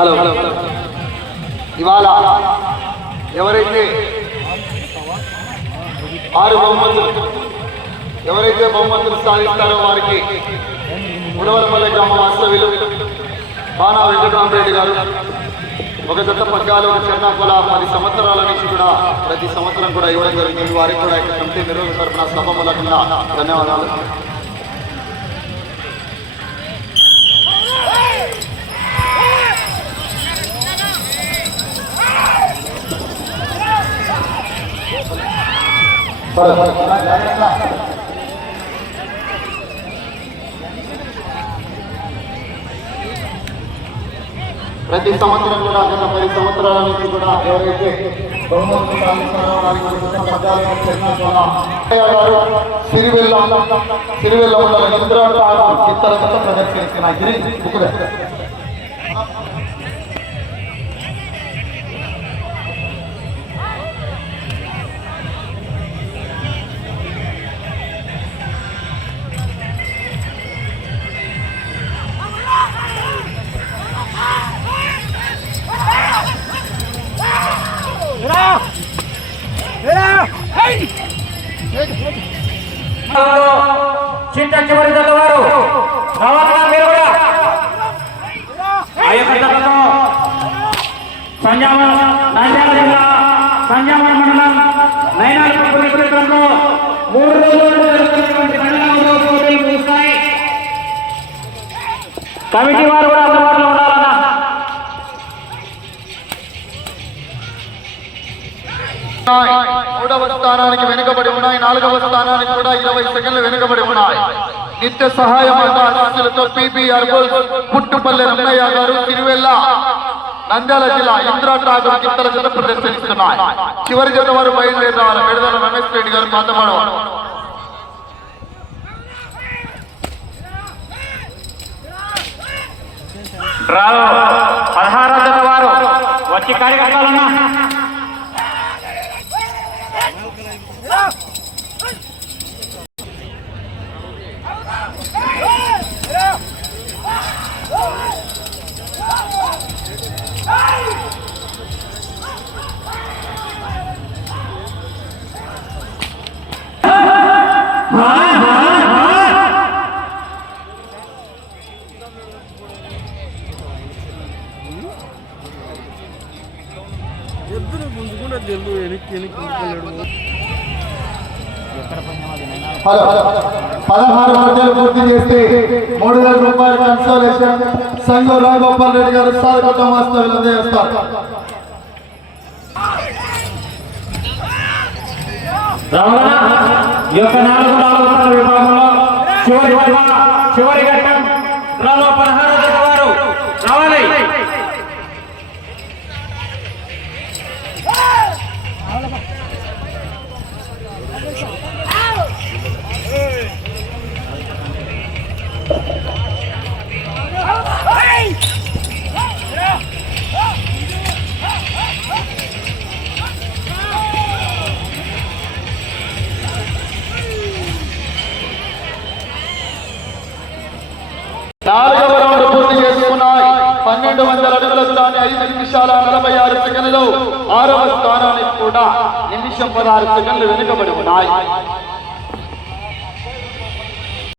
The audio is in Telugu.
హలో ఇవాళ ఎవరైతే 6 బహుమతులు సాధిస్తారో వారికి ఉడవలపల్లి గ్రామ వాస్తవ్యులు బాణా వెంకటరామరెడ్డి గారు ఒక జత పగ్గాలు ఒక చెన్నాకుల 10 సంవత్సరాల నుంచి కూడా ప్రతి సంవత్సరం కూడా ఇవ్వడం జరిగింది. వారికి కూడా కమిటీ నిర్వహణ తరఫున సభ మూలకంగా ధన్యవాదాలు. ప్రతి సంవత్సరం కూడా గత 10 సంవత్సరాల నుంచి కూడా ఎవరైతే బహుమతులు సాధిస్తారో సిరివెల్ల మండల ఇతర ప్రదర్శిస్తున్నాయి. చింత చివరి జత వారు రావాలన్నా మీరు కూడా నంద్యాల జిల్లా సంజామ మండలం నైనాలపల్లి క్షేత్రంలో 3 రోజులు జరుగుతున్నటువంటి మండలంలో పోటీలు ముగిస్తాయి. కమిటీ వారు కూడా అందుబాటులో ఉండాలన్నా. మూడవ స్థానానికి వెనుకబడి ఉన్నాయి. 4వ స్థానానికి కూడా 20 సెకండ్లు వెనుకబడి ఉన్నాయి. నిత్య సహాయ ఆశీస్సులతో పిబిఆర్ పుట్టుపల్లి రమణయ్య గారు తిరువెల్ల నంద్యాల జిల్లా ఇంద్రా ఠాగూర్ గిత్తల జత ప్రదర్శనిస్తున్నాయి. చివరి జత వారు బయలుదేరాలి. మెడదల రమేష్ రెడ్డి గారు పాతమాడవాడు. డ్రాలో 16వ జత వారు వచ్చి కార్యకర్తలన్నా ఎద్దులు గుంజుకుండా జల్లు వెనక్కి 16 పద్యాలు పూర్తి చేస్తే 3000 రూపాయల కన్సోలేషన్ సంఘం రాఘోపాల్ రెడ్డి గారు సాధకత వాస్తవ్యులు అందజేస్తారు. విభాగంలో చివరి ఘట్టం డ్రాలో 16వ జత వారు రావాలి. నాలుగవ రౌండ్ పూర్తి చేసుకున్నాయి. 1200 అడుగుల దూరాన్ని 5 నిమిషాల 46 సెకండ్లు 6వ స్థానానికి కూడా 1 నిమిషం 16 సెకండ్లు వెనుకబడి ఉన్నాయి.